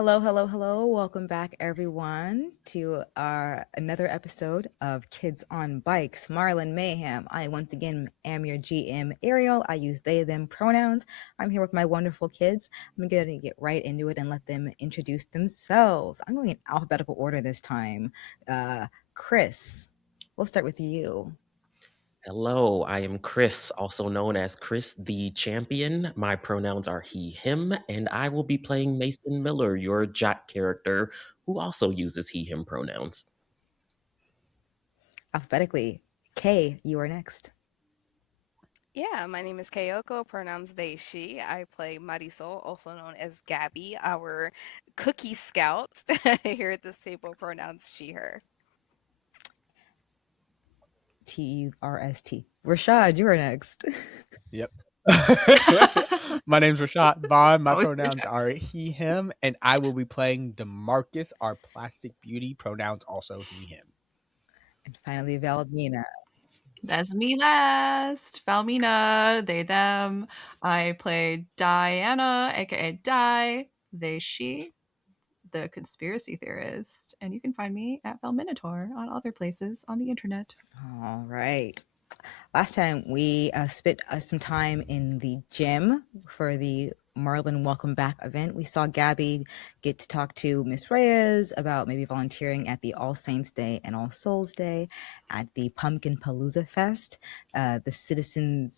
Hello, hello, hello. Welcome back, everyone, to our another episode of Kids on Bikes, Marlin Mayhem. I once again am your GM, Ariel. I use they, them pronouns. I'm here with my wonderful kids. I'm going to get right into it and let them introduce themselves. I'm going in alphabetical order this time. Chris, we'll start with you. Hello, I am Chris, also known as Chris the Champion. My pronouns are he, him, and I will be playing Mason Miller, your Jack character, who also uses he, him pronouns. Alphabetically, Kay, you are next. Yeah, my name is Kayoko, pronouns they, she. I play Marisol, also known as Gabby, our cookie scout here at this table, pronouns she, her. Turst. Rashad, you are next. Yep. My name's Rashad Bond. My Always pronouns are he, him, and I will be playing Demarcus, our plastic beauty. Pronouns also he, him. And finally, Valmina. That's me last. Valmina, they, them. I played Diana, aka Di, they, she, the conspiracy theorist. And you can find me at Valminotaur on other places on the internet. All right. Last time we spent some time in the gym for the Marlin Welcome Back event. We saw Gabby get to talk to Miss Reyes about maybe volunteering at the All Saints Day and All Souls Day at the Pumpkin Palooza Fest, the Civilian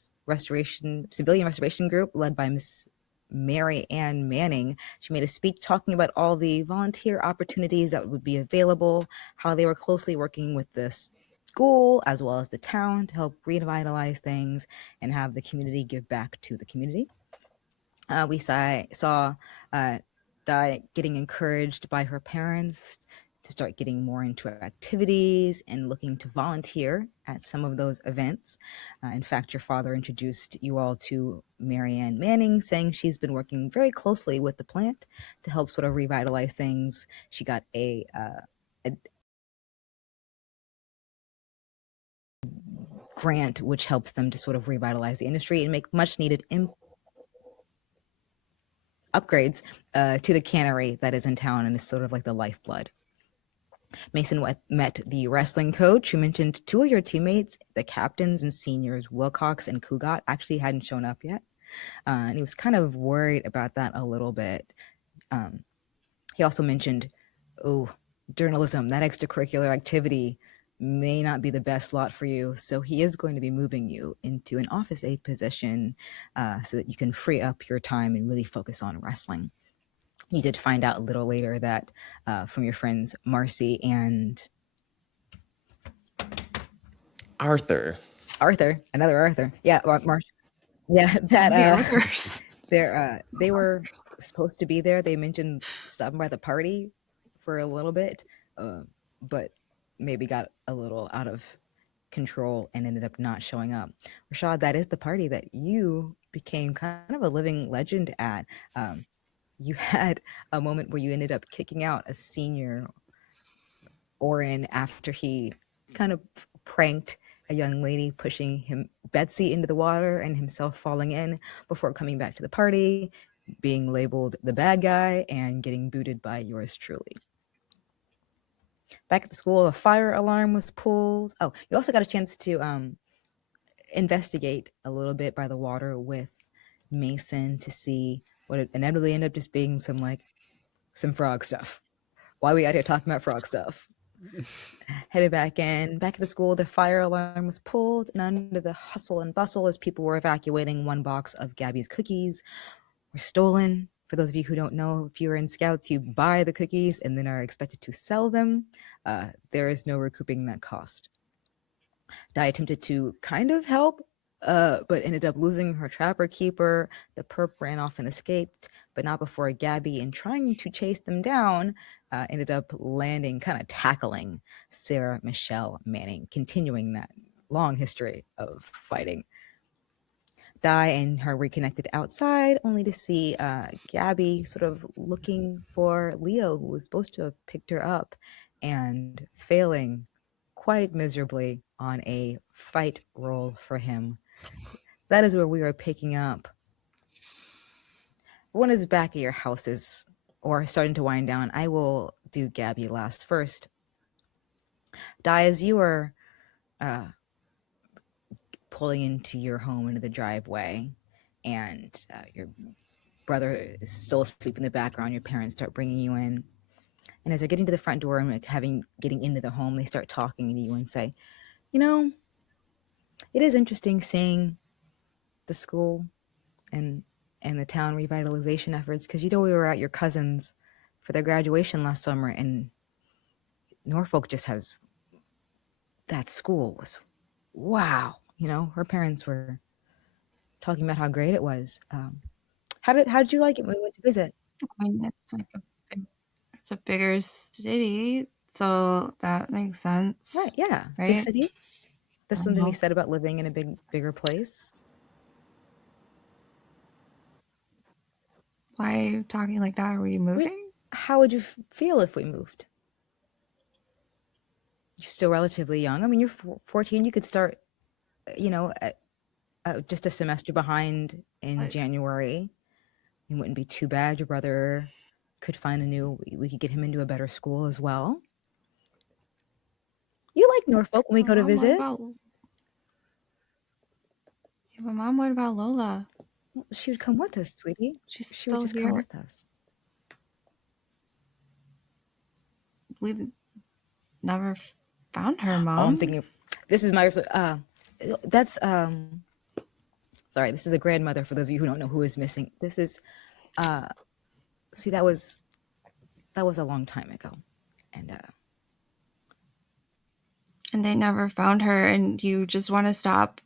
Restoration Group led by Miss Mary Ann Manning. She made a speech talking about all the volunteer opportunities that would be available, how they were closely working with the school as well as the town to help revitalize things and have the community give back to the community. We saw Di getting encouraged by her parents to start getting more into activities and looking to volunteer at some of those events. In fact, your father introduced you all to Marianne Manning, saying she's been working very closely with the plant to help sort of revitalize things. She got a grant which helps them to sort of revitalize the industry and make much needed upgrades to the cannery that is in town and is sort of like the lifeblood. Mason met the wrestling coach who mentioned two of your teammates, the captains and seniors, Wilcox and Kugat, actually hadn't shown up yet. And he was kind of worried about that a little bit. He also mentioned, journalism, that extracurricular activity may not be the best lot for you. So he is going to be moving you into an office aide position so that you can free up your time and really focus on wrestling. You did find out a little later that from your friends Marcy and Arthur. Another Arthur. Yeah, Marcy. Yeah, Arthurs. they were supposed to be there. They mentioned stopping by the party for a little bit, but maybe got a little out of control and ended up not showing up. Rashad, that is the party that you became kind of a living legend at. You had a moment where you ended up kicking out a senior Orin after he kind of pranked a young lady, pushing him Betsy into the water and himself falling in before coming back to the party, being labeled the bad guy and getting booted by yours truly. Back at the school, a fire alarm was pulled. Oh, you also got a chance to investigate a little bit by the water with Mason to see what it inevitably ended up just being some frog stuff. Why are we out here talking about frog stuff? Headed back at the school, the fire alarm was pulled, and under the hustle and bustle as people were evacuating, one box of Gabby's cookies were stolen. For those of you who don't know, if you're in Scouts, you buy the cookies and then are expected to sell them. There is no recouping that cost. Di attempted to kind of help, but ended up losing her trapper keeper. The perp ran off and escaped, but not before Gabby, in trying to chase them down, ended up landing, kind of tackling Sarah Michelle Manning, continuing that long history of fighting. Di and her reconnected outside, only to see Gabby sort of looking for Leo, who was supposed to have picked her up, and failing quite miserably on a fight roll for him. That is where we are picking up. One is back at your houses or starting to wind down, I will do Gabby last. First, Di, as you are pulling into your home into the driveway, and your brother is still asleep in the background, your parents start bringing you in, and as they're getting to the front door and like getting into the home, they start talking to you and say, you know, it is interesting seeing the school and the town revitalization efforts, because we were at your cousin's for their graduation last summer, and Norfolk just has that school was wow. Her parents were talking about how great it was. How did you like it when we went to visit? I mean, it's a bigger city, so that makes sense. Right, yeah, big Right? city. There's I don't something to be know. said about living in a bigger place. Why are you talking like that? Were you moving? How would you feel if we moved? You're still relatively young. I mean, you're 14. You could start, just a semester behind in Like, January. It wouldn't be too bad. Your brother could find we could get him into a better school as well. You like Norfolk when we go to Mom, what visit? about? Yeah, but Mom, what about Lola? Well, she would come with us, sweetie. She's She would still just come here. with us. We've never found her, Mom. Oh, I'm thinking of, this is my that's sorry, this is a grandmother for those of you who don't know who is missing. This is see, that was a long time ago. And they never found her, and you just want to stop.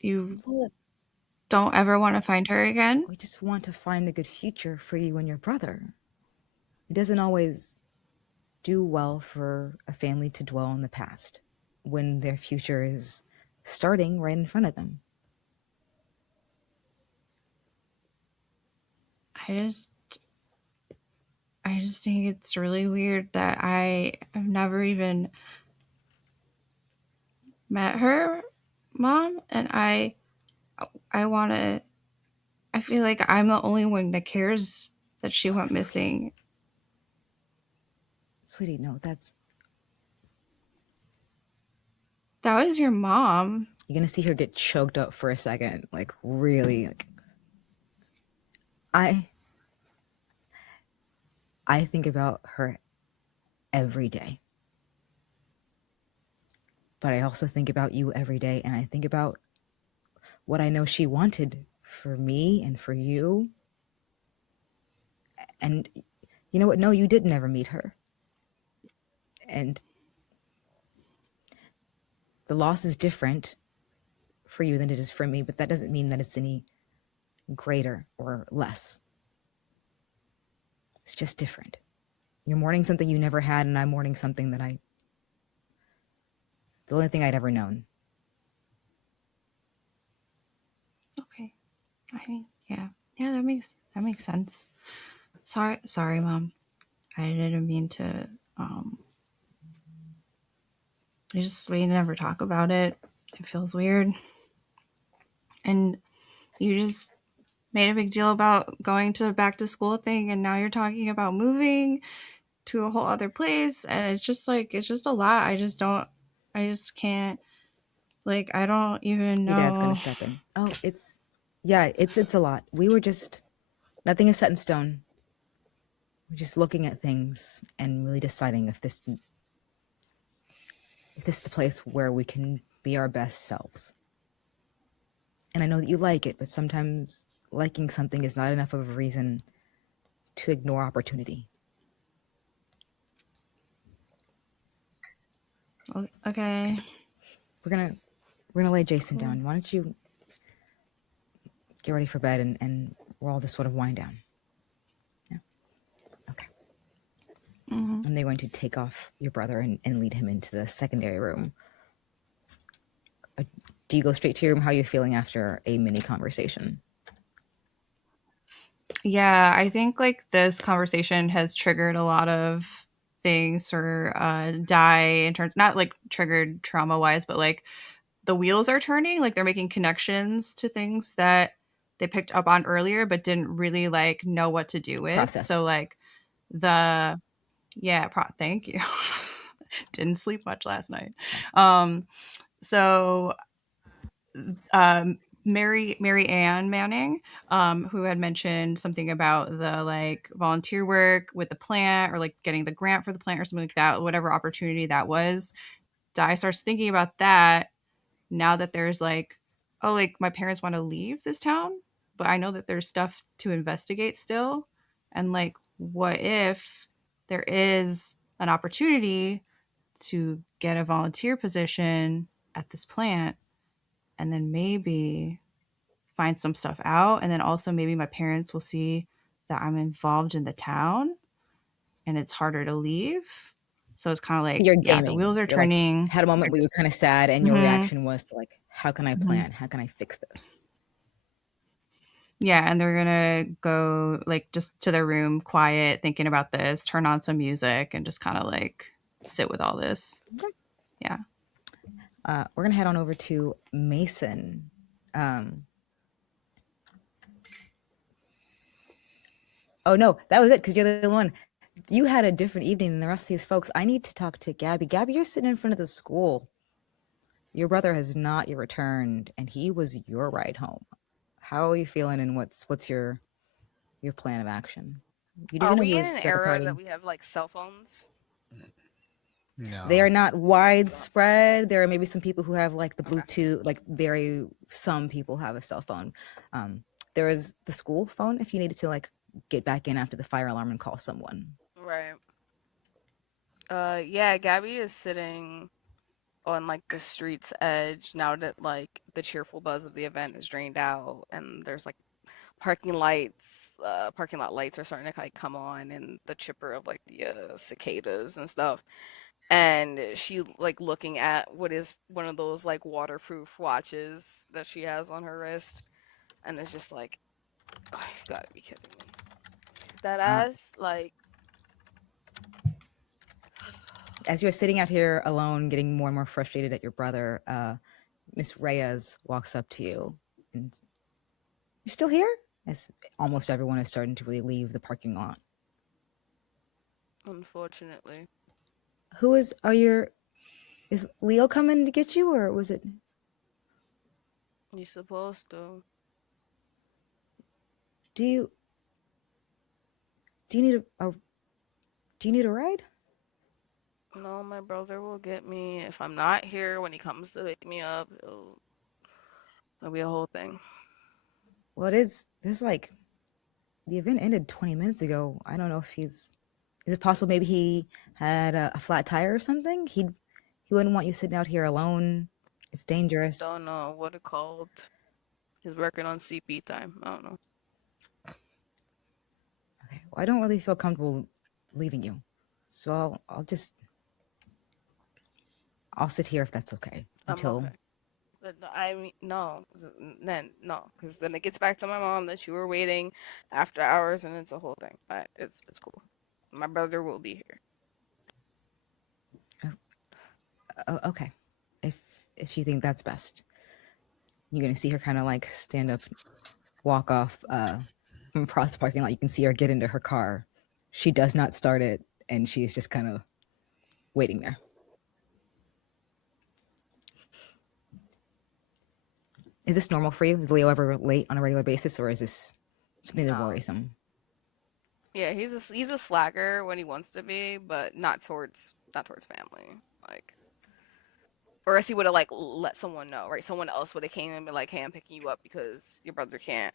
You don't ever want to find her again? We just want to find a good future for you and your brother. It doesn't always do well for a family to dwell on the past when their future is starting right in front of them. I just think it's really weird that I have never even met her, Mom, and I want to. I feel like I'm the only one that cares that she went missing. Sweetie, no, that was your mom. You're gonna see her get choked up for a second, like really. I think about her every day. But I also think about you every day, and I think about what I know she wanted for me and for you. And you know what? No, you did never meet her. And the loss is different for you than it is for me, but that doesn't mean that it's any greater or less. It's just different. You're mourning something you never had, and I'm mourning something that the only thing I'd ever known. Okay. I mean, yeah, that makes sense. Sorry, Mom. I didn't mean to. We never talk about it. It feels weird. And you just made a big deal about going to the back to school thing, and now you're talking about moving to a whole other place, and it's just a lot. I just can't, like, I don't even know. Your dad's gonna step in. Oh, it's a lot. We were just, nothing is set in stone. We're just looking at things and really deciding if this is the place where we can be our best selves. And I know that you like it, but sometimes liking something is not enough of a reason to ignore opportunity. Okay. We're gonna lay Jason down. Why don't you get ready for bed, and we'll all just sort of wind down. Yeah. Okay. Mm-hmm. And they're going to take off your brother and lead him into the secondary room. Do you go straight to your room? How are you feeling after a mini conversation? Yeah, I think like this conversation has triggered a lot of things for Di in terms, not like triggered trauma wise, but like the wheels are turning, like they're making connections to things that they picked up on earlier but didn't really like know what to do with. Process. So like the thank you. Didn't sleep much last night. So Mary Ann Manning, who had mentioned something about the like volunteer work with the plant or like getting the grant for the plant or something like that, whatever opportunity that was. Di starts thinking about that now that there's like, oh, like my parents want to leave this town, but I know that there's stuff to investigate still. And like, what if there is an opportunity to get a volunteer position at this plant and then maybe find some stuff out? And then also maybe my parents will see that I'm involved in the town and it's harder to leave. So it's kind of like, You're yeah, the gaming. wheels are You're like turning. had a moment where you were kind of sad, and your Mm-hmm. reaction was to like, how can I Mm-hmm. plan? How can I fix this? Yeah, and they're gonna go like just to their room, quiet, thinking about this, turn on some music, and just kind of like sit with all this. Okay. Yeah. We're gonna head on over to Mason. Oh no, that was it because you're the one. You had a different evening than the rest of these folks. I need to talk to Gabby. Gabby, you're sitting in front of the school. Your brother has not yet returned, and he was your ride home. How are you feeling, and what's your plan of action? You Are didn't know we he in was an at the era party. that we have like cell phones? They are No. not widespread. There are maybe some people who have like the Okay. Bluetooth, like some people have a cell phone. There is the school phone if you needed to like get back in after the fire alarm and call someone. Right. Yeah, Gabby is sitting on like the street's edge now that like the cheerful buzz of the event is drained out and there's like parking lot lights are starting to like come on and the chipper of like the cicadas and stuff. And she like looking at what is one of those like waterproof watches that she has on her wrist, and it's just like, oh, you gotta be kidding me. That Uh, ass, like, as you're sitting out here alone, getting more and more frustrated at your brother, Miss Reyes walks up to you and you're still here? As almost everyone is starting to really leave the parking lot. unfortunately. Who is Leo coming to get you, or was it? You're supposed to. Do you do you need do you need a ride? No, my brother will get me if I'm not here when he comes to pick me up. It'll be a whole thing. Well, it is. There's like the event ended 20 minutes ago. I don't know if he's. Is it possible maybe he had a flat tire or something? He wouldn't want you sitting out here alone. It's dangerous. Don't know what it called. He's working on CP time. I don't know. Okay. Well, I don't really feel comfortable leaving you, so I'll sit here if that's okay I'm until. okay. But I mean, no, then no, because then it gets back to my mom that you were waiting after hours, and it's a whole thing. But it's cool. My brother will be here. Okay, if you think that's best, you're gonna see her kind of like stand up, walk off from across the parking lot. You can see her get into her car. She does not start it, and she's just kind of waiting there. Is this normal for you? Is Leo ever late on a regular basis, or is this something that No. worrisome? Yeah, he's a slacker when he wants to be, but not towards family. Like, or else he would have like let someone know, right? Someone else would have came and been like, "Hey, I'm picking you up because your brother can't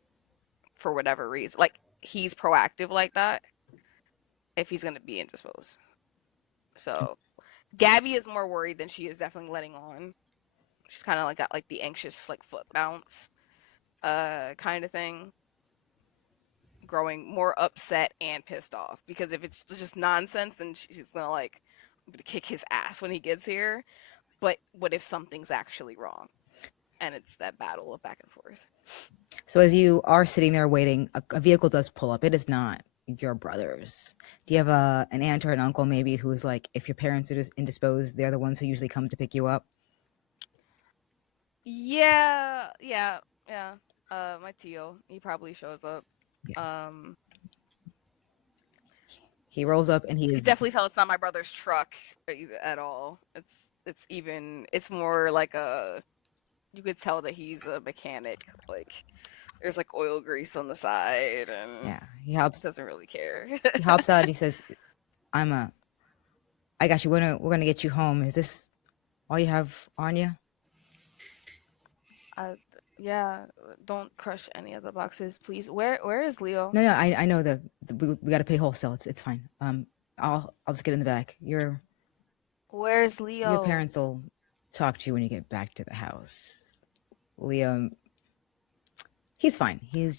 for whatever reason." Like he's proactive like that if he's gonna be indisposed. So Gabby is more worried than she is definitely letting on. She's kind of like got like the anxious like foot bounce kind of thing, growing more upset and pissed off because if it's just nonsense then she's gonna like, I'm gonna kick his ass when he gets here. But what if something's actually wrong? And it's that battle of back and forth. So as you are sitting there waiting, a vehicle does pull up. It is not your brother's. Do you have an aunt or an uncle maybe who's like, if your parents are just indisposed, they're the ones who usually come to pick you up? Yeah. My Tio, he probably shows up. Yeah. Um He rolls up and he You is definitely tell it's not my brother's truck at all. It's more like a. You could tell that he's a mechanic. Like there's like oil grease on the side, and yeah. He hops doesn't really care. out and he says, I got you. We're gonna get you home. Is this all you have on you? Yeah, don't crush any of the boxes, please. Where is Leo? No, I know we got to pay wholesale. It's fine. I'll just get in the back. Where's Your Leo? parents will talk to you when you get back to the house. Leo, he's fine. He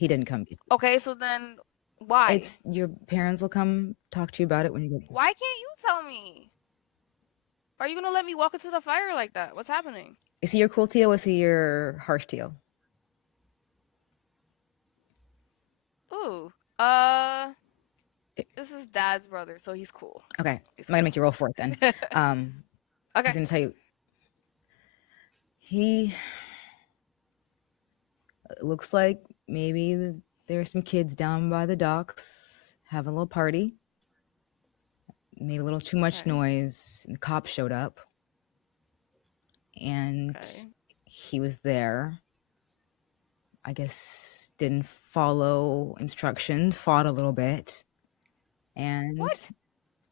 didn't come get you. Okay, so then why? It's your parents will come talk to you about it when you get. Why can't you tell me? Are you gonna let me walk into the fire like that? What's happening? Is he your cool Tio? Is he your harsh Tio? Ooh, this is Dad's brother, so he's cool. Okay, I'm gonna make you roll for it then. Okay. He's gonna tell you. He looks like maybe there's some kids down by the docks having a little party. Made a little too much Okay. noise, and the cops showed up. And Okay. he was there. I guess didn't follow instructions, fought a little bit. And What?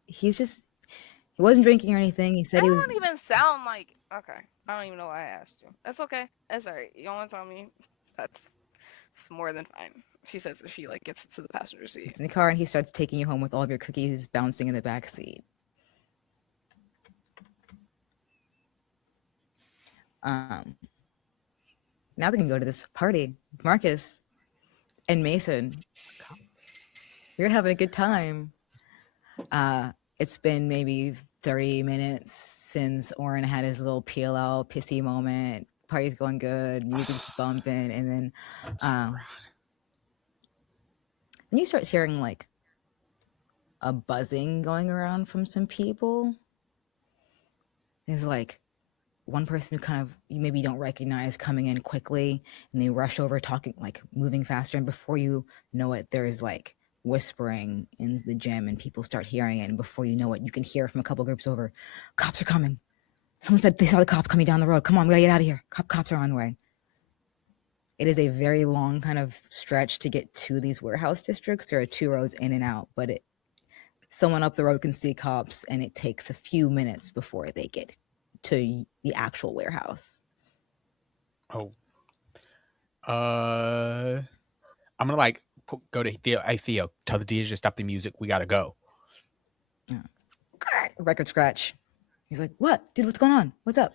he wasn't drinking or anything. He said That he was. don't even sound like. Okay, I don't even know why I asked you. That's okay. That's alright. You don't want to tell me? That's more than fine. She says she like gets into the passenger seat. In the car, and he starts taking you home with all of your cookies bouncing in the back seat. Now we can go to this party. Marcus and Mason, you're having a good time. It's been maybe 30 minutes since Oren had his little PLL pissy moment. Party's going good, music's bumping, and then you start hearing like a buzzing going around from some people. There's like one person who kind of you maybe don't recognize coming in quickly, and they rush over talking, like moving faster, and before you know it, there's like whispering in the gym and people start hearing it, and before you know it, you can hear from a couple groups over, cops are coming. Someone said they saw the cops coming down the road. Come on, we gotta get out of here. Cops are on the way. It is a very long kind of stretch to get to these warehouse districts. There are 2 roads in and out, but someone up the road can see cops, and it takes a few minutes before they get to the actual warehouse. Oh. I'm gonna like go to Theo. Hey Theo, tell the DJ to stop the music. We gotta go. Record scratch. He's like, "What, dude? What's going on? What's up?"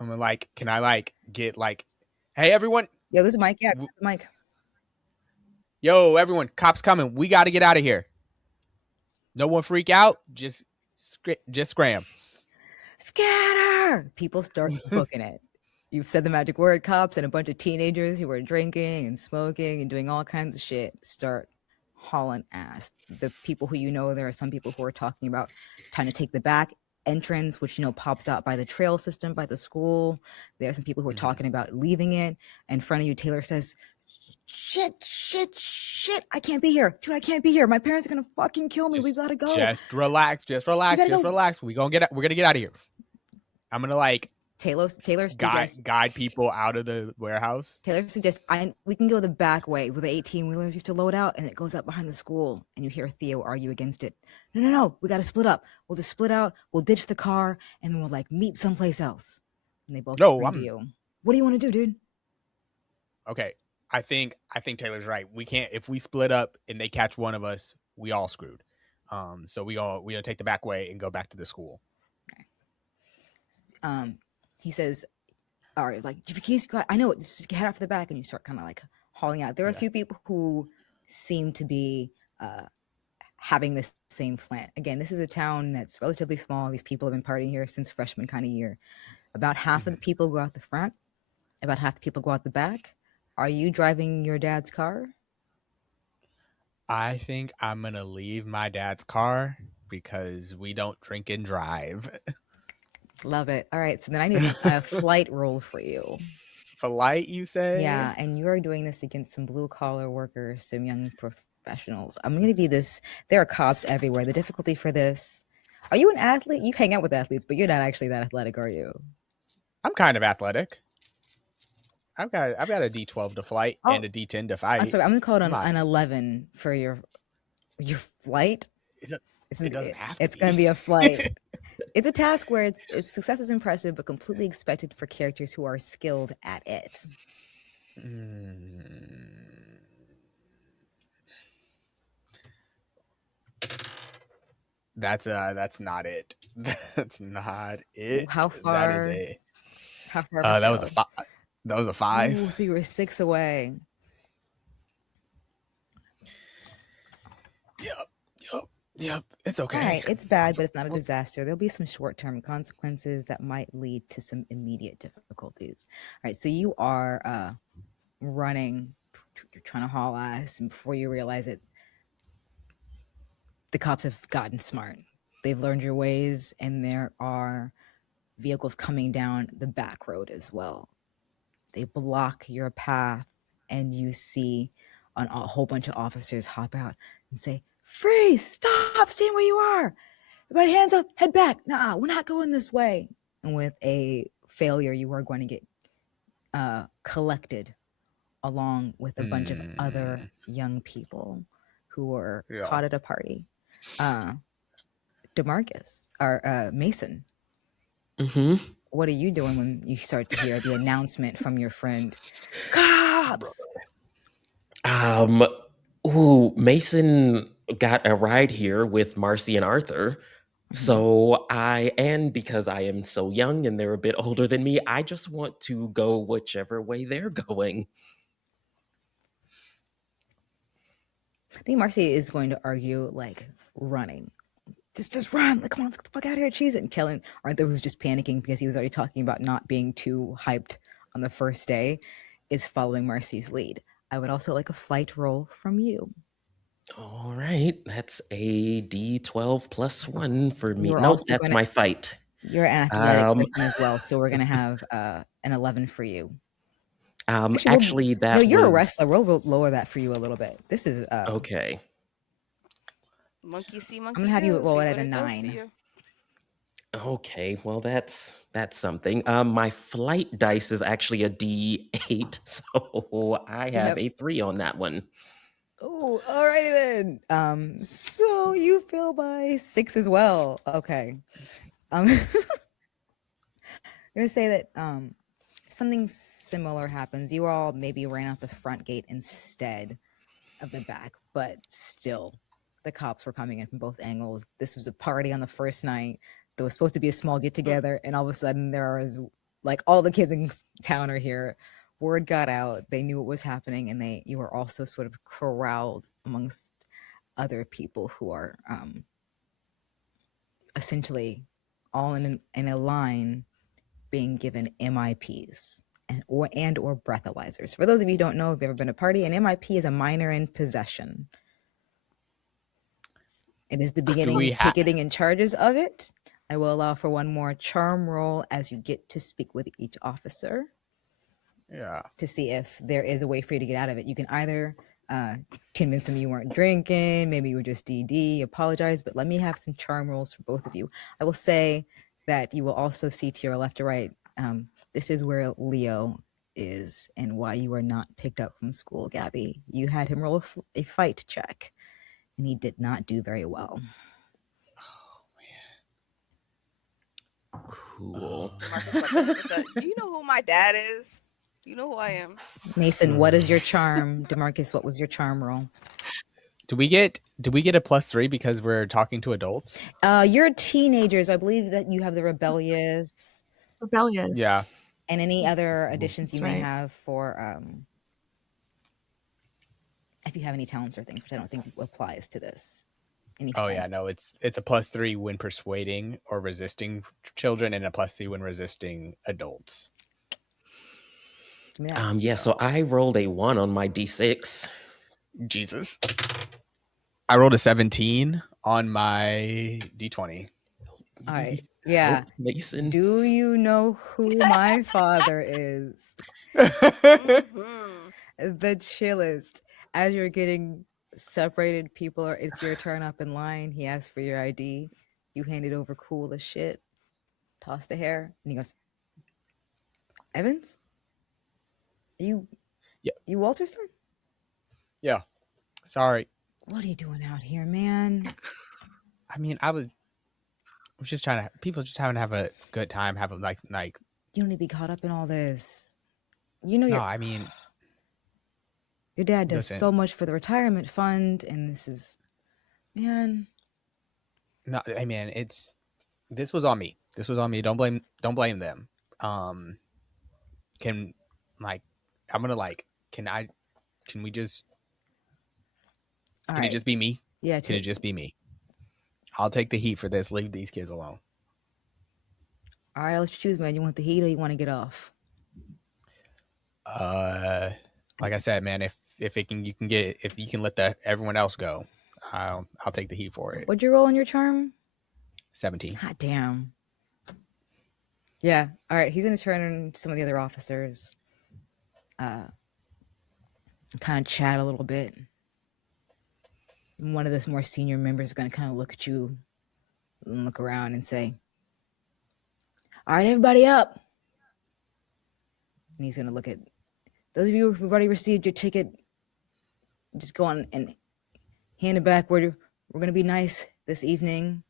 I'm gonna like, can I like get like, hey everyone, Yo, this is Mike. Yeah, Mike. Yo, everyone, cops coming. We got to get out of here. No one freak out. Just scram. Scatter! People start booking it. You've said the magic word, cops, and a bunch of teenagers who are drinking and smoking and doing all kinds of shit start hauling ass. The people who you know, there are some people who are talking about trying to take the back entrance, which, pops out by the trail system, by the school. There are some people who are talking about leaving it. In front of you, Taylor says, shit, I can't be here. Dude, I can't be here. My parents are going to fucking kill me. We got to go. Just relax. Relax. We're going to get out of here. I'm going to like Taylor's guide people out of the warehouse. Taylor suggests we can go the back way where the 18-wheelers used to load out, and it goes up behind the school, and you hear Theo argue against it. No, we got to split up. We'll just split out, we'll ditch the car, and then we'll like meet someplace else. And they both scream to you. What do you want to do, dude? Okay, I think Taylor's right. We can't, if we split up and they catch one of us, we all screwed. So we gonna take the back way and go back to the school. Okay. He says, all right, like, I know it, just head off the back, and you start kind of like hauling out. There are a few people who seem to be having this same plan. Again, this is a town that's relatively small. These people have been partying here since freshman kind of year. About half of the people go out the front. About half the people go out the back. Are you driving your dad's car? I think I'm going to leave my dad's car because we don't drink and drive. Love it. All right, so then I need a flight roll for you. Flight, you say? Yeah, and you are doing this against some blue-collar workers, some young professionals. I'm going to be this. There are cops everywhere. The difficulty for this. Are you an athlete? You hang out with athletes, but you're not actually that athletic, are you? I'm kind of athletic. I've got a D12 to flight and a D10 to fight. I'm going to call it an 11 for your flight. It doesn't have to. It's going to be a flight. It's a task where its success is impressive, but completely expected for characters who are skilled at it. That's not it. That's not it. How far? That is how far? That was a 5. That was a 5. Ooh, so you were 6 away. Yep. It's okay. All right, it's bad, but it's not a disaster. There'll be some short-term consequences that might lead to some immediate difficulties. All right, so you are running, you're trying to haul ass, and before you realize it, the cops have gotten smart. They've learned your ways, and there are vehicles coming down the back road as well. They block your path, and you see a whole bunch of officers hop out and say, "Freeze! Stop! Stay where you are! Everybody hands up, head back! Nah, we're not going this way." And with a failure, you are going to get collected along with a bunch of other young people who were caught at a party. Demarcus, or Mason. What are you doing when you start to hear the announcement from your friend? Cops! Mason got a ride here with Marcy and Arthur. So because I am so young and they're a bit older than me, I just want to go whichever way they're going. I think Marcy is going to argue, like, running. Just run. Like, come on, let's get the fuck out of here, cheese it. And Kellen, Arthur, who's just panicking because he was already talking about not being too hyped on the first day, is following Marcy's lead. I would also like a flight roll from you. All right, that's a D12 plus 1 for me. Nope, that's my fight. You're an athletic person as well, so we're going to have an 11 for you. You're a wrestler. We'll lower that for you a little bit. This is okay. Monkey see, monkey. I'm gonna have you roll it at a 9. Okay, well that's something. My flight dice is actually a D8, so I have a 3 on that one. Oh, alrighty then. So you fail by 6 as well. Okay. I'm gonna say that something similar happens. You all maybe ran out the front gate instead of the back, but still, the cops were coming in from both angles. This was a party on the first night. There was supposed to be a small get together, and all of a sudden there was like all the kids in town are here. Word got out. They knew what was happening, and you were also sort of corralled amongst other people who are essentially all in a line being given MIPs or breathalyzers. For those of you who don't know, if you've ever been to a party, an MIP is a minor in possession. It is the beginning of picketing and charges of it. I will allow for one more charm roll as you get to speak with each officer. Yeah. To see if there is a way for you to get out of it. You can either convince them you weren't drinking, maybe you were just DD, apologize, but let me have some charm rolls for both of you. I will say that you will also see to your left or right, this is where Leo is and why you are not picked up from school, Gabby. You had him roll a fight check, and he did not do very well. Oh, man. Cool. Do you know who my dad is? Do you know who I am? Mason, what is your charm? Demarcus, what was your charm roll? Do we get a +3 because we're talking to adults? You're teenagers. I believe that you have the rebellious. Yeah. And any other additions you may have for if you have any talents or things, which I don't think applies to this. Yeah, no, it's a +3 when persuading or resisting children, and a +3 when resisting adults. So I rolled a 1 on my D6. Jesus. I rolled a 17 on my D20. All right. Yeah. Mason. Do you know who my father is? The chillest. As you're getting separated people are. It's your turn up in line. He asks for your ID. You hand it over, cool as shit. Toss the hair, and he goes, "Evans, you, Yeah. you Walter's son? Yeah. Sorry. What are you doing out here, man? I mean, I was just trying to. People just having to have a good time. Have a like. You don't need to be caught up in all this. You know No, I mean, your dad does listen. so much for the retirement fund, and this is, man. No, I mean, this was on me. This was on me. Don't blame them. Can like, I'm gonna like. Can we just? All Can right. it just be me? Yeah. Can it just be me? I'll take the heat for this. Leave these kids alone. All right, I'll let you choose, man. You want the heat or you want to get off? Like I said, man, if you can let everyone else go, I'll take the heat for it. What'd you roll on your charm? 17. Hot damn. Yeah. All right. He's gonna turn to some of the other officers. Kind of chat a little bit. And one of those more senior members is gonna kind of look at you and look around and say, "All right, everybody up." And he's gonna look at those of you who've already received your ticket. Just go on and hand it back. We're gonna be nice this evening.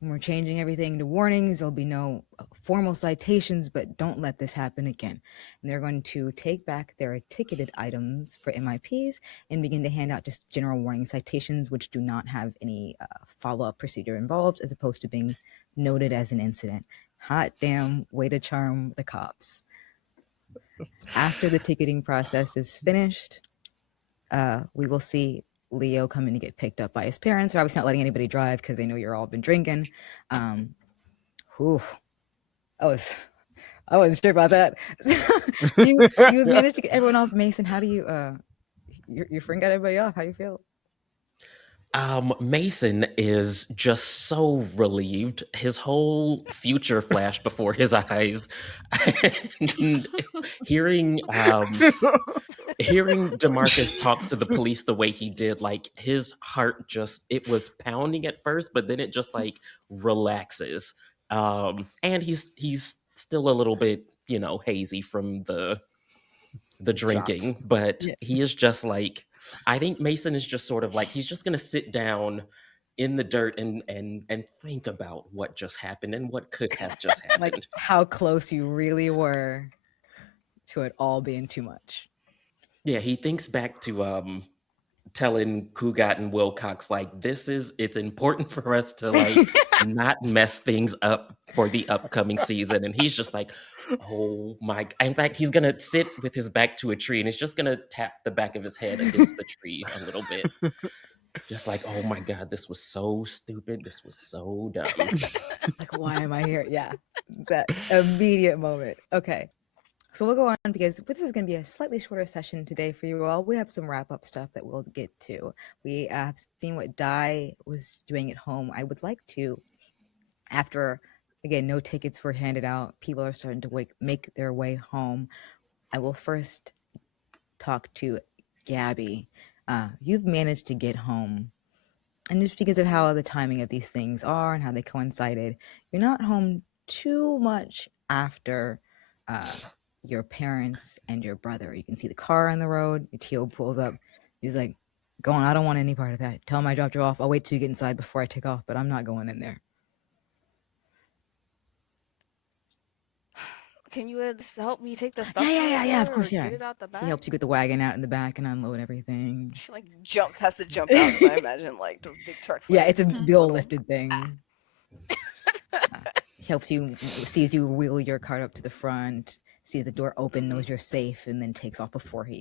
And we're changing everything to warnings. There'll be no formal citations, but don't let this happen again. And they're going to take back their ticketed items for MIPs and begin to hand out just general warning citations, which do not have any follow-up procedure involved, as opposed to being noted as an incident. Hot damn way to charm the cops. After the ticketing process is finished, we will see Leo coming to get picked up by his parents. They're obviously not letting anybody drive because they know you're all been drinking. Whew. I wasn't sure about that. you managed to get everyone off. Mason, how do you your friend got everybody off? How you feel? Mason is just so relieved. His whole future flashed before his eyes. And hearing Demarcus talk to the police the way he did, like his heart it was pounding at first, but then it just like relaxes. And he's still a little bit, hazy from the drinking, Shots. but Yeah. he is just like, I think Mason is just sort of like, he's just gonna sit down in the dirt and think about what just happened and what could have just happened. Like how close you really were to it all being too much. Yeah, he thinks back to telling Kugat and Wilcox, like, it's important for us to like not mess things up for the upcoming season. And he's just like, oh my, in fact, he's gonna sit with his back to a tree and he's just gonna tap the back of his head against the tree a little bit. Just like, oh my God, this was so stupid. This was so dumb. Like, why am I here? Yeah, that immediate moment. Okay. So we'll go on because this is going to be a slightly shorter session today for you all. We have some wrap-up stuff that we'll get to. We have seen what Di was doing at home. I would like to, after, again, no tickets were handed out, people are starting to make their way home. I will first talk to Gabby. You've managed to get home. And just because of how the timing of these things are and how they coincided, you're not home too much after your parents and your brother. You can see the car on the road. Your TO pulls up. He's like, "Go on, I don't want any part of that. Tell him I dropped you off. I'll wait till you get inside before I take off, but I'm not going in there." Can you help me take the stuff? Yeah, of course, yeah. Get it out the back. He helps you get the wagon out in the back and unload everything. She like has to jump out. So I imagine like those big trucks. Yeah, like, it's a bill lifted thing. Helps you, sees you wheel your cart up to the front, sees the door open, knows you're safe, and then takes off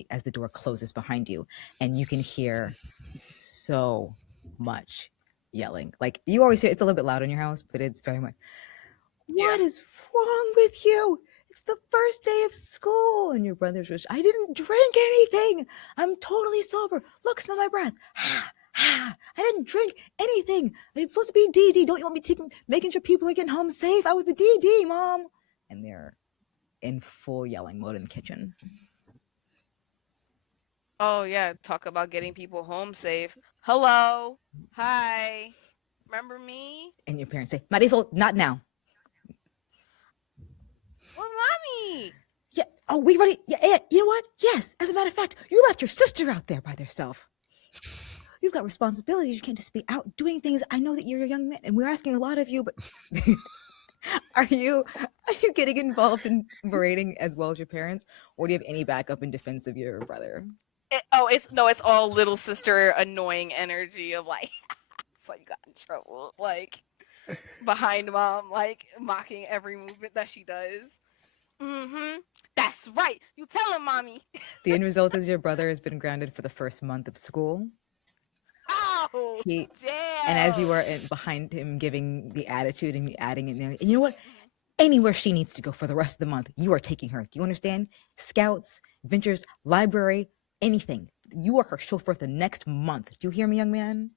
as the door closes behind you. And you can hear so much yelling. Like, you always hear, it's a little bit loud in your house, but it's very much, "What is wrong with you? It's the first day of school." And your brother's just, "I didn't drink anything. I'm totally sober. Look, smell my breath. I didn't drink anything. I'm supposed to be DD. Don't you want me making sure people are getting home safe? I was the DD, Mom." And they're in full yelling mode in the kitchen. Oh yeah, talk about getting people home safe. Hello, hi, remember me? And your parents say, Marisol, not now. Well, mommy. Yeah. Oh, we already. Yeah. You know what? Yes. As a matter of fact, you left your sister out there by herself. You've got responsibilities. You can't just be out doing things. I know that you're a young man, and we're asking a lot of you, but are you getting involved in berating as well as your parents, or do you have any backup in defense of your brother? It's all little sister annoying energy of like, so you got in trouble, like behind mom, like mocking every movement that she does. Mm-hmm. That's right. You tell him, mommy. The end result is your brother has been grounded for the first month of school. Oh, He damn. And as you are behind him giving the attitude and adding it, and you know what? Anywhere she needs to go for the rest of the month, you are taking her. Do you understand? Scouts, ventures, library, anything. You are her chauffeur the next month. Do you hear me, young man?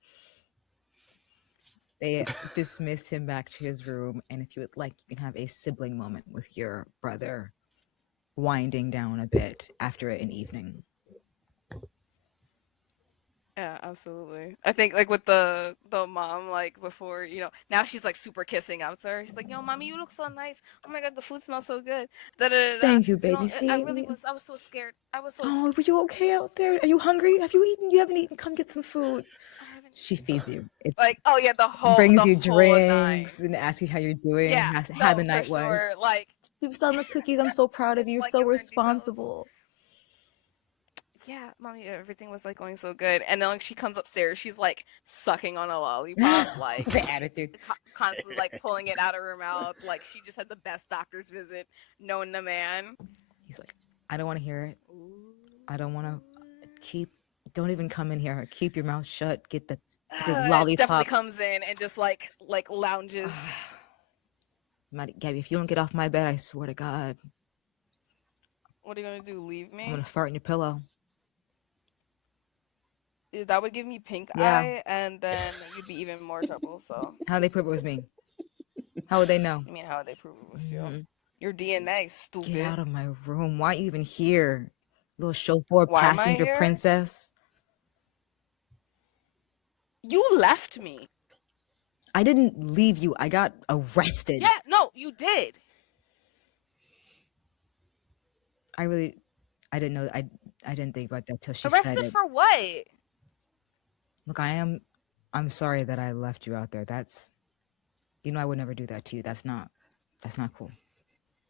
They dismiss him back to his room, and if you would like, you can have a sibling moment with your brother, winding down a bit after an evening. Yeah, absolutely. I think like with the mom, like before, now she's like super kissing out to her. She's like, mommy, you look so nice. Oh my god, the food smells so good. Da da da da. Thank you, baby. I See, really was. I was so scared. I was so. oh, were you okay out there? Are you hungry? Have you eaten? You haven't eaten. Come get some food. I haven't She eaten. feeds you. It Like, oh yeah, brings the you whole nine. drinks and asks you how you're doing. Yeah, How no, the for night was. sure. Like, You've done the cookies. I'm so proud of you. You're like so gives her details. responsible. Yeah, mommy, everything was like going so good. And then like she comes upstairs, she's like sucking on a lollipop, like The attitude. constantly like pulling it out of her mouth. Like she just had the best doctor's visit known to man. He's like, I don't want to hear it. I don't want to don't even come in here. Keep your mouth shut. Get the lollipop. Definitely comes in and just like lounges. Gabby, if you don't get off my bed, I swear to God. What are you gonna do? Leave me? I'm gonna fart in your pillow. That would give me pink Yeah. eye, and then you'd be even more trouble. So how would they prove it was me? How would they know? I mean, how would they prove it was you? Your DNA, stupid. Get out of my room. Why are you even here? Little chauffeur passenger princess. You left me. I didn't leave you. I got arrested. Yeah, no, you did. I didn't know. I didn't think about that till she Arrested said it. for what? Look, I'm sorry that I left you out there. That's, I would never do that to you. That's not cool.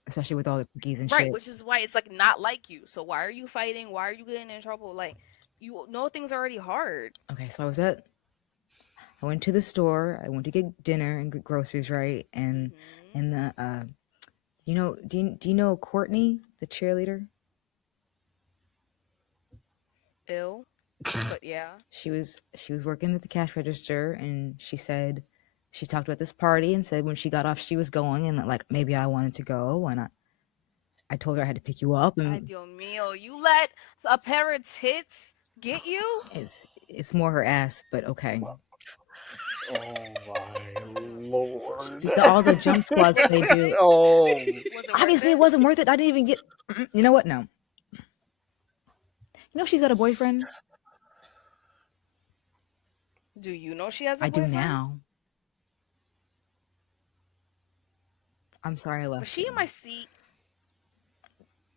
Especially with all the cookies and shit. Right, which is why it's like not like you. So why are you fighting? Why are you getting in trouble? Like, you know things are already hard. Okay, so I went to the store. I went to get dinner and get groceries, right? And the do you know Courtney, the cheerleader? Ill, but yeah. She was working at the cash register, and she said she talked about this party and said when she got off she was going, and like maybe I wanted to go, and I told her I had to pick you up. And Ay, Dios mío, you let a pair of tits get you? It's more her ass, but okay. Oh my lord! All the jump squats they do. Oh, obviously it wasn't worth it. I didn't even get. You know what? No. You know she's got a boyfriend. Do you know she has a boyfriend? I do now. I'm sorry I left. Was she in my seat?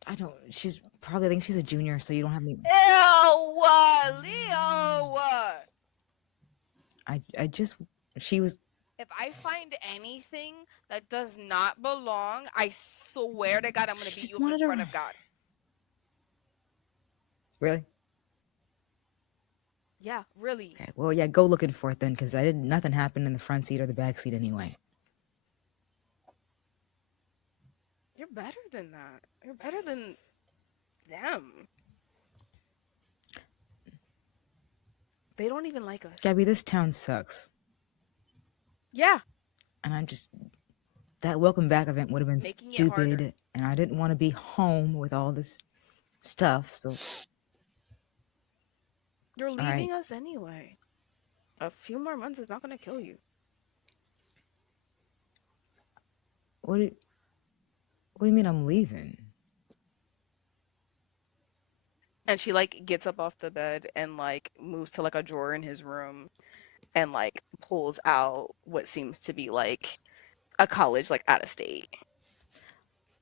I don't. She's probably, I think she's a junior, so you don't have any. Ew, Leo. She was. If I find anything that does not belong, I swear to God, I'm gonna beat you up in front of God. Really? Yeah, really. Okay. Well, yeah. Go looking for it then, because nothing happened in the front seat or the back seat anyway. You're better than that. You're better than them. They don't even like us. Gabby, this town sucks. Yeah. And that welcome back event would have been stupid, and I didn't want to be home with all this stuff, so. You're leaving us anyway. A few more months is not going to kill you. What do you mean I'm leaving? And she like gets up off the bed and like moves to like a drawer in his room and like pulls out what seems to be like a college like out of state.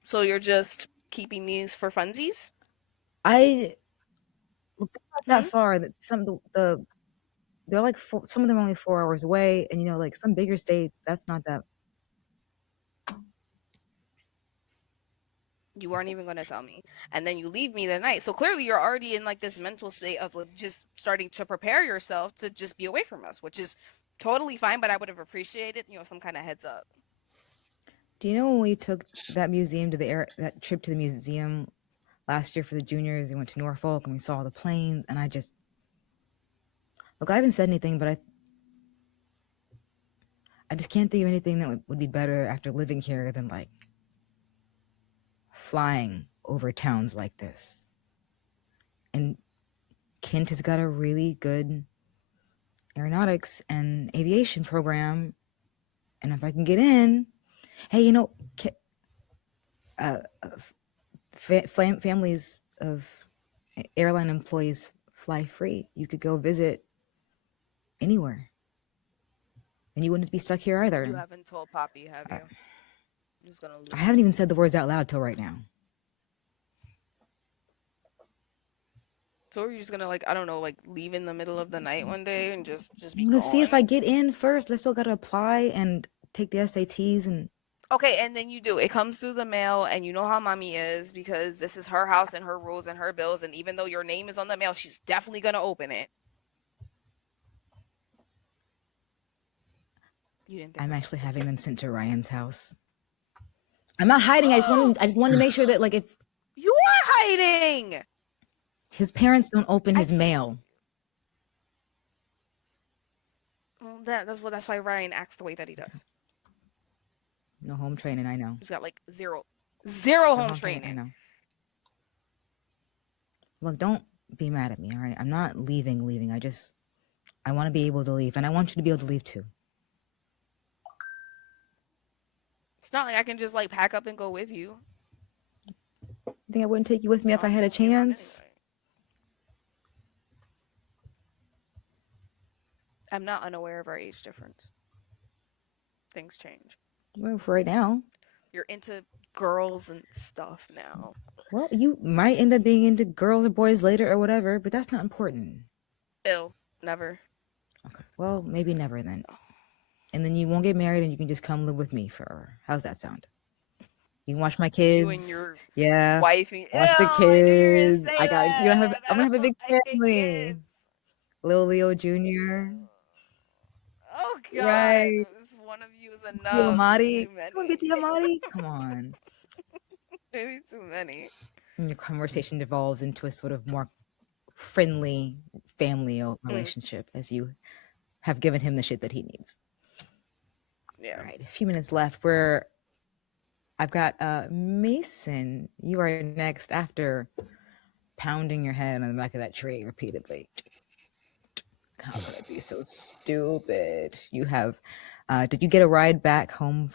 So you're just keeping these for funsies? I look not Hmm? that far. That some of the they're like some of them are only 4 hours away, and like some bigger states, that's not that. You weren't even going to tell me. And then you leave me the night. So clearly you're already in like this mental state of like just starting to prepare yourself to just be away from us, which is totally fine, but I would have appreciated, some kind of heads up. Do you know when we took that museum to that trip to the museum last year for the juniors? We went to Norfolk and we saw the planes, and I haven't said anything, but I just can't think of anything that would be better after living here than like flying over towns like this. And Kent has got a really good aeronautics and aviation program, and if I can get in, hey, families of airline employees fly free. You could go visit anywhere, and you wouldn't be stuck here either. You haven't told Poppy, have you? I'm just gonna I haven't even said the words out loud till right now. So are you just gonna like, I don't know, like leave in the middle of the night one day and just be I'm gonna gone? see if I get in first. I still gotta apply and take the SATs and. Okay, and then you do. It comes through the mail, and you know how mommy is because this is her house and her rules and her bills. And even though your name is on the mail, she's definitely gonna open it. You didn't think I'm about actually it. having them sent to Ryan's house. I'm not hiding. I just wanted to make sure that like if You are hiding. his parents don't open his mail. Well, that's why Ryan acts the way that he does. No home training, I know. He's got like zero No home training. I know. Look, don't be mad at me, all right? I'm not leaving. I want to be able to leave, and I want you to be able to leave too. It's not like I can just like pack up and go with you. You think I wouldn't take you with me if I had a chance? Anyway. I'm not unaware of our age difference. Things change. Well, for right now. You're into girls and stuff now. Well, you might end up being into girls or boys later or whatever, but that's not important. Ew, never. Okay, well, maybe never then. And then you won't get married and you can just come live with me forever. How's that sound? You can watch my kids. You and your wife. Watch the kids. I'm gonna have a big family. Little Leo Jr. Oh God. Right. One of you is enough. Tiamati. Too many. You want to be Tiamati? Come on. Maybe too many. And your conversation devolves into a sort of more friendly family relationship as you have given him the shit that he needs. Yeah. All right, a few minutes left. I've got Mason. You are next after pounding your head on the back of that tree repeatedly. How could I be so stupid? You have. Did you get a ride back home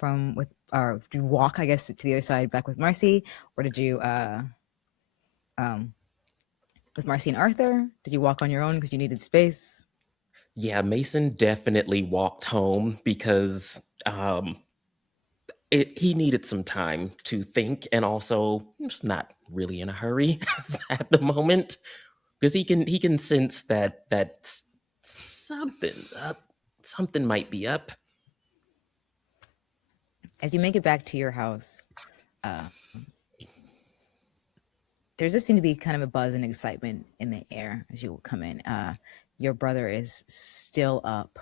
or did you walk, I guess, to the other side back with Marcy, or did you with Marcy and Arthur? Did you walk on your own because you needed space? Yeah, Mason definitely walked home because he needed some time to think, and also just not really in a hurry at the moment because he can sense that something's up. Something might be up. As you make it back to your house, there just seemed to be kind of a buzz and excitement in the air as you come in. Your brother is still up,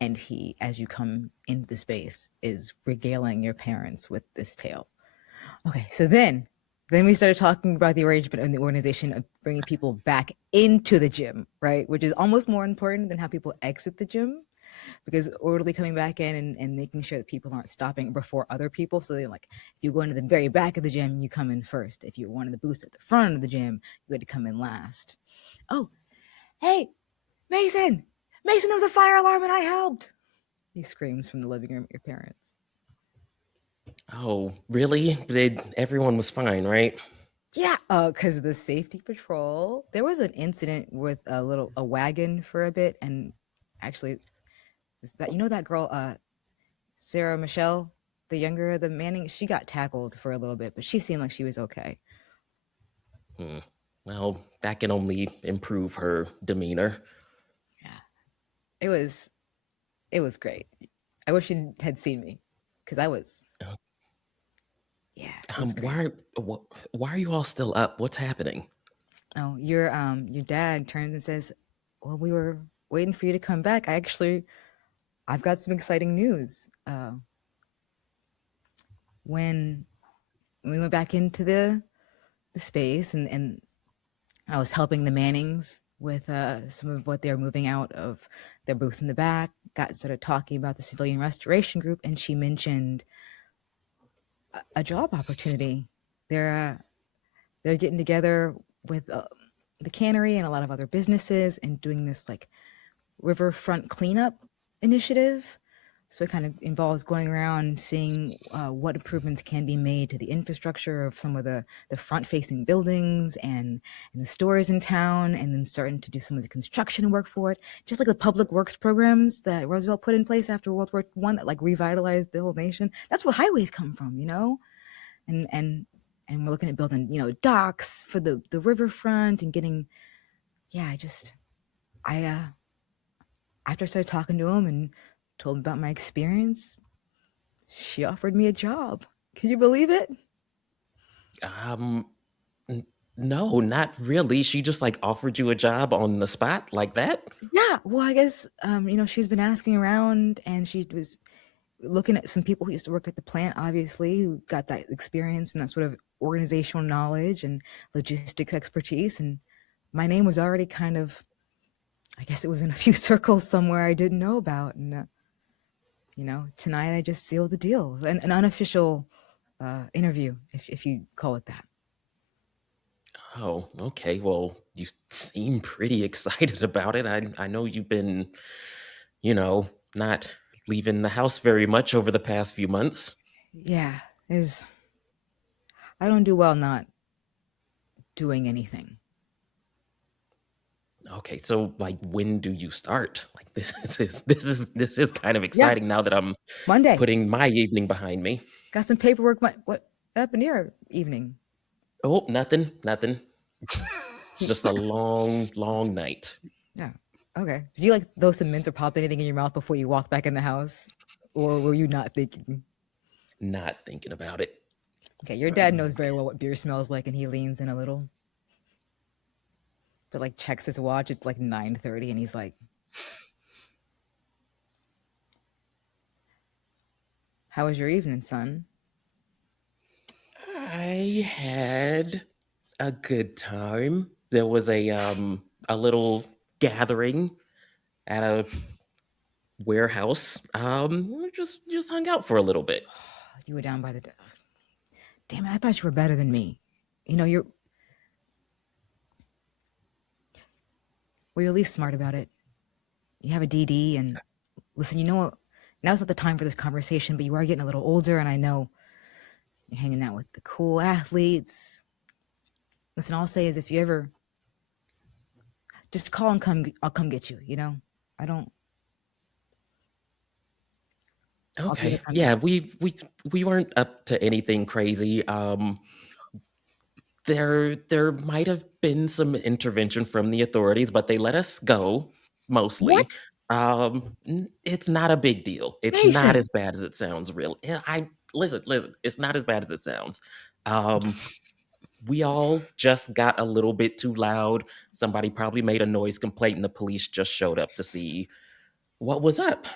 and he, as you come into the space, is regaling your parents with this tale. Okay, so then we started talking about the arrangement and the organization of bringing people back into the gym, right? Which is almost more important than how people exit the gym, because orderly coming back in and making sure that people aren't stopping before other people. So they're like, if you go into the very back of the gym, you come in first. If you wanted the boost at the front of the gym, you had to come in last. Oh, hey, Mason, there was a fire alarm and I helped. He screams from the living room at your parents. Oh, really? Everyone was fine, right? Yeah, because of the safety patrol. There was an incident with a wagon for a bit, and actually, that that girl, Sarah Michelle, the younger of the Manning, she got tackled for a little bit, but she seemed like she was okay. Hmm. Well, that can only improve her demeanor. Yeah, it was great. I wish you had seen me, because I was, Uh, yeah, it was great. why are you all still up? What's happening? Oh, your dad turns and says, "Well, we were waiting for you to come back. I've got some exciting news. When we went back into the space, and I was helping the Mannings with some of what they were moving out of their booth in the back. Got started talking about the civilian restoration group, and she mentioned a job opportunity. They're getting together with the cannery and a lot of other businesses and doing this like riverfront cleanup initiative. So it kind of involves going around seeing what improvements can be made to the infrastructure of some of the front-facing buildings and the stores in town, and then starting to do some of the construction work for it, just like the public works programs that Roosevelt put in place after World War I that like revitalized the whole nation. That's where highways come from, and and we're looking at building docks for the riverfront and getting I after I started talking to him and told him about my experience, she offered me a job. Can you believe it? Um, no, not really. She just like offered you a job on the spot like that? Yeah. Well, I guess she's been asking around, and she was looking at some people who used to work at the plant, obviously, who got that experience and that sort of organizational knowledge and logistics expertise. And my name was already kind of, I guess it was in a few circles somewhere I didn't know about. And tonight I just sealed the deal, an unofficial interview, if you call it that. Oh, okay. Well, you seem pretty excited about it. I know you've been, not leaving the house very much over the past few months. Yeah, I don't do well not doing anything. Okay, so like when do you start? Like this is kind of Yeah, exciting now that I'm Monday. putting my evening behind me. Got some paperwork. What happened to your evening? Oh, nothing. It's just a long, long night. Yeah. Okay. Did you like throw some mints or pop anything in your mouth before you walked back in the house? Or were you not thinking? Not thinking about it. Okay, your dad knows very well what beer smells like, and he leans in a little. But like checks his watch, it's like 9:30, and he's like, "How was your evening, son?" I had a good time. There was a little gathering at a warehouse. We just hung out for a little bit. You were down by the. Damn it! I thought you were better than me. You're at least smart about it. You have a DD, and listen. Now's not the time for this conversation, but you are getting a little older, and I know you're hanging out with the cool athletes. Listen, all I'll say is if you ever just call and come, I'll come get you. I don't. Okay. Yeah, we weren't up to anything crazy. There might have been some intervention from the authorities, but they let us go mostly. What? It's not a big deal. It's not Mason. as bad as it sounds. Real. I listen. It's not as bad as it sounds. We all just got a little bit too loud. Somebody probably made a noise complaint, and the police just showed up to see what was up.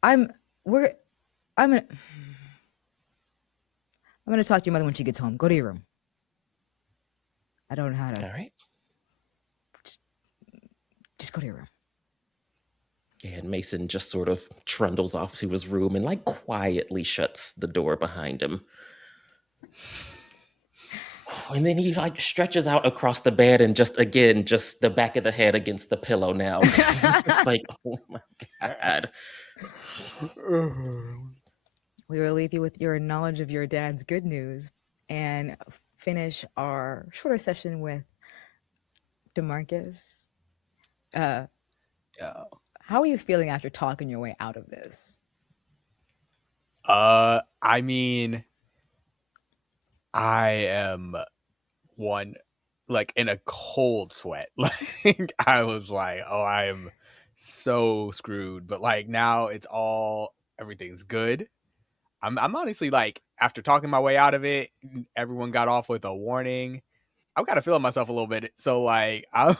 I'm gonna talk to your mother when she gets home. Go to your room. I don't know how to. All right. Just go to your room. And Mason just sort of trundles off to his room and like quietly shuts the door behind him. And then he like stretches out across the bed and just the back of the head against the pillow now. It's like, oh my God. We will leave you with your knowledge of your dad's good news and finish our shorter session with Demarcus. Yeah. How are you feeling after talking your way out of this? I mean, I am like in a cold sweat. Like I was like, oh, I am so screwed. But like now everything's good. I'm honestly like, after talking my way out of it, everyone got off with a warning. I've got to feeling myself a little bit. So like I'm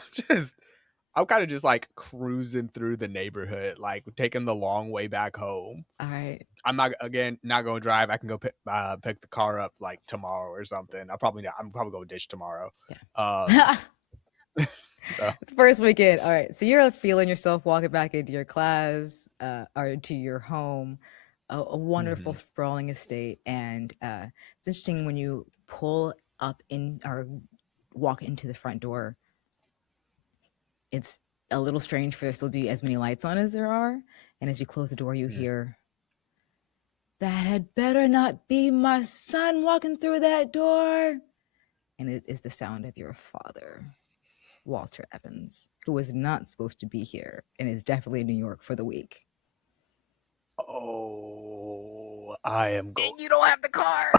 kind of just like cruising through the neighborhood, like taking the long way back home. All right. I'm not going to drive. I can go pick the car up like tomorrow or something. I'm probably going to ditch tomorrow. Yeah. So. The first weekend. All right. So you're feeling yourself walking back into your class or to your home, a wonderful sprawling estate. And it's interesting when you pull up in or walk into the front door, it's a little strange for there still to be as many lights on as there are. And as you close the door, you hear, "That had better not be my son walking through that door." And it is the sound of your father, Walter Evans, who is not supposed to be here and is definitely in New York for the week. Oh, I am going. You don't have the car.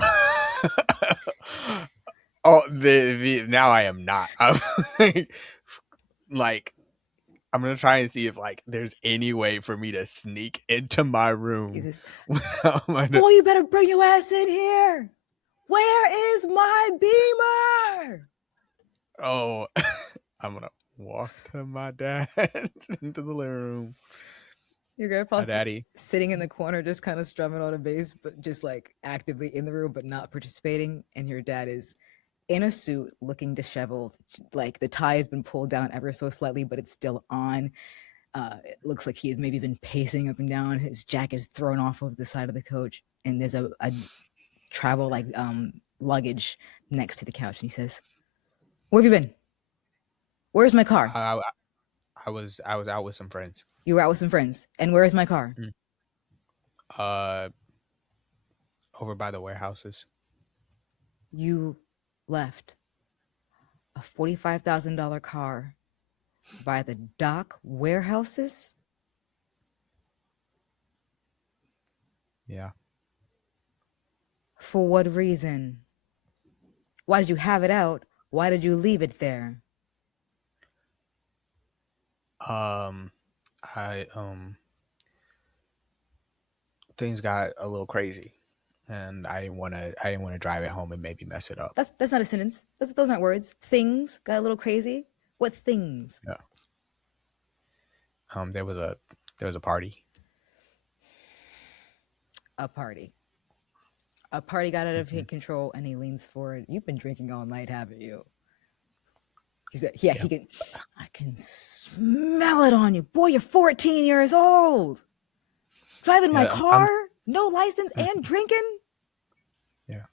Oh, now I am not. I'm like, I'm gonna try and see if like there's any way for me to sneak into my room. Jesus. Boy, you better bring your ass in here. Where is my beamer? Oh, I'm gonna walk to my dad into the living room. Your grandpa's daddy sitting in the corner, just kind of strumming on a bass, but just like actively in the room, but not participating. And your dad is in a suit, looking disheveled. Like the tie has been pulled down ever so slightly, but it's still on. It looks like he has maybe been pacing up and down. His jacket is thrown off of the side of the coach, and there's a travel like luggage next to the couch. And he says, "Where have you been? Where's my car?" I was out with some friends. You were out with some friends, and where is my car? Over by the warehouses. You left a $45,000 car by the dock warehouses? Yeah. For what reason? Why did you have it out? Why did you leave it there? Things got a little crazy, and I didn't want to drive it home and maybe mess it up. That's not a sentence. Those aren't words. Things got a little crazy. What things? Yeah. There was a party. A party. A party got out of control, and he leans forward. "You've been drinking all night, haven't you?" He said, "Yeah, he can. I can smell it on you, boy. You're 14 years old, driving my car, no license, and drinking." Yeah.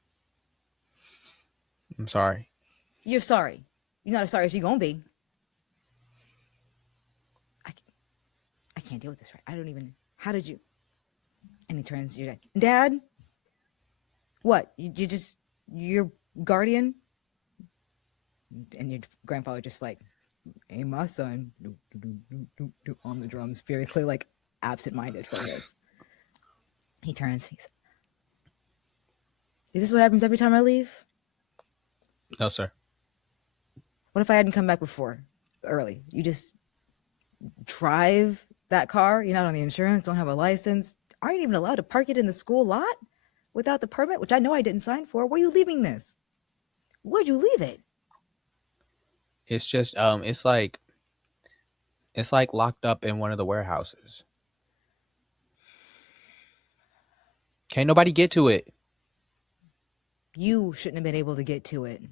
I'm sorry. You're sorry. You're not as sorry as you're gonna be. I can't deal with this, right? I don't even. How did you? And he turns to your dad. "Dad, what? You just your guardian?" And your grandfather just like, "Hey, my son," on the drums, very clearly like absent-minded from this. He turns. He says, "Is this what happens every time I leave?" No, sir. "What if I hadn't come back before, early? You just drive that car? You're not on the insurance, don't have a license, aren't even allowed to park it in the school lot without the permit, which I know I didn't sign for. Where are you leaving this? Where'd you leave it?" It's just it's like locked up in one of the warehouses. Can't nobody get to it. You shouldn't have been able to get to it.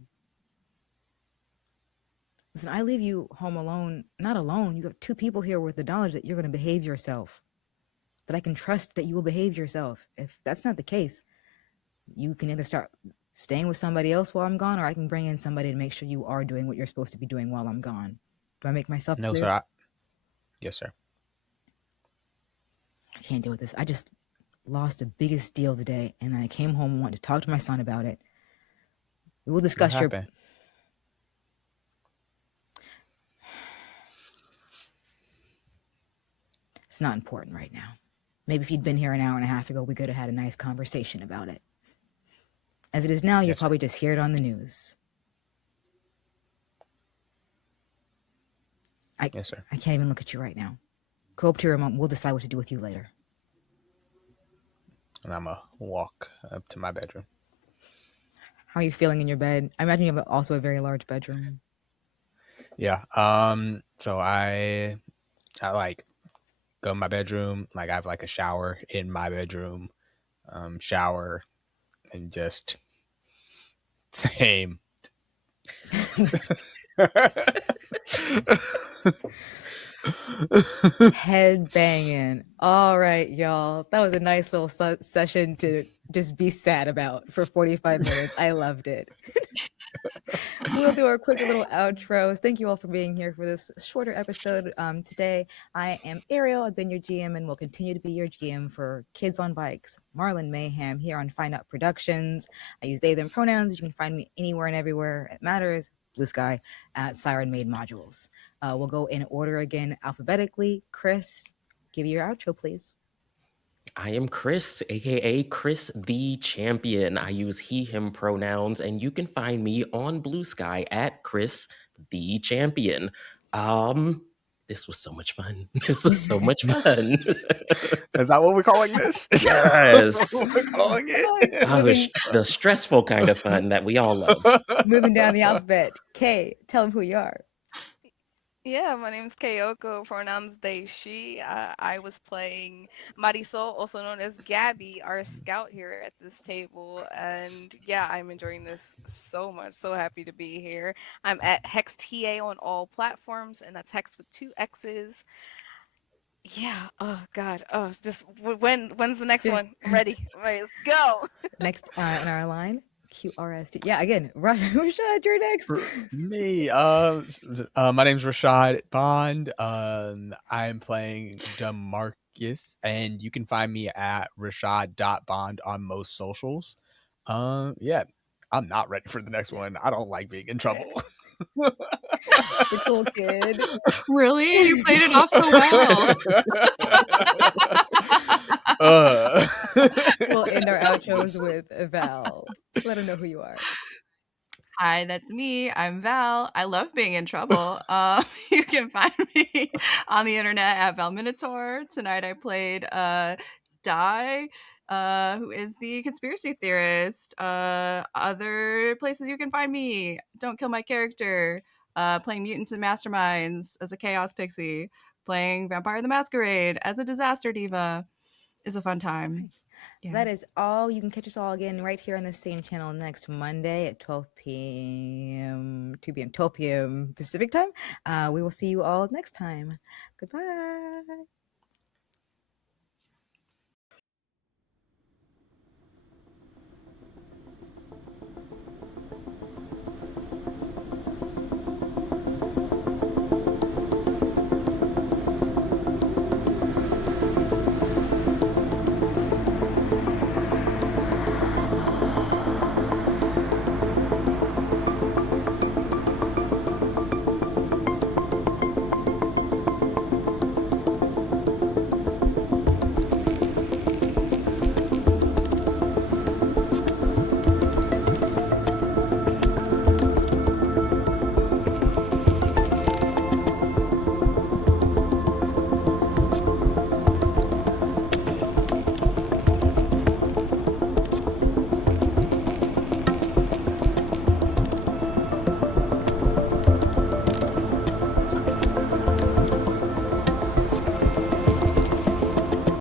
Listen, I leave you home alone, not alone. You have two people here with the knowledge that you're going to behave yourself, that I can trust that you will behave yourself. If that's not the case, you can either start staying with somebody else while I'm gone, or I can bring in somebody to make sure you are doing what you're supposed to be doing while I'm gone. Do I make myself clear? No, sir. Yes, sir. I can't deal with this. I just lost the biggest deal today, and I came home and wanted to talk to my son about it. We will What discuss your. happened? It's not important right now. Maybe if you'd been here an hour and a half ago, we could have had a nice conversation about it. As it is now, you'll Yes, sir. probably just hear it on the news. Yes, sir. I can't even look at you right now. Go up to your room. We'll decide what to do with you later. And I'm gonna walk up to my bedroom. How are you feeling in your bed? I imagine you have also a very large bedroom. Yeah. So I like go in my bedroom. Like I have like a shower in my bedroom. Shower and just same. Head banging. All right, y'all. That was a nice little session to just be sad about for 45 minutes. I loved it. We'll do our quick little outros. Thank you all for being here for this shorter episode today. I am Ariel. I've been your GM and will continue to be your GM for Kids on Bikes, Marlin Mayhem here on Find Out Productions. I use they, them pronouns. You can find me anywhere and everywhere it matters. Blue Sky at Siren Made Modules. We'll go in order again alphabetically. Chris, give you your outro, please. I am Chris, aka Chris the Champion. I use he, him pronouns, and you can find me on Blue Sky at Chris the Champion. This was so much fun. This was so much fun. Is that what we're calling this? Yes. What we're calling it? The stressful kind of fun that we all love. Moving down the alphabet. Kay, tell them who you are. Yeah, my name's Kayoko, pronouns they, she. I was playing Marisol, also known as Gabby, our scout here at this table. And yeah, I'm enjoying this so much. So happy to be here. I'm at HexTA on all platforms, and that's Hex with 2 X's. Yeah, oh God. Oh, just when's the next one? I'm ready. Right, let's go. Next in our line, QRST. Yeah, again, Rashad, you're next. Me. My name's Rashad Bond. I'm playing Demarcus, and you can find me at Rashad.Bond on most socials. Yeah, I'm not ready for the next one. I don't like being in trouble. The cool kid. Really? You played it off so well. We'll end our outros with Val. Let them know who you are. Hi, that's me. I'm Val. I love being in trouble. You can find me on the internet at Val Minotaur. Tonight I played Di, who is the conspiracy theorist. Other places you can find me: Don't Kill My Character, playing Mutants and Masterminds as a Chaos Pixie, playing Vampire the Masquerade as a Disaster Diva. It's a fun time. Yeah. That is all. You can catch us all again right here on the same channel next Monday at 12 p.m., 2 p.m., 12 p.m. Pacific time. We will see you all next time. Goodbye.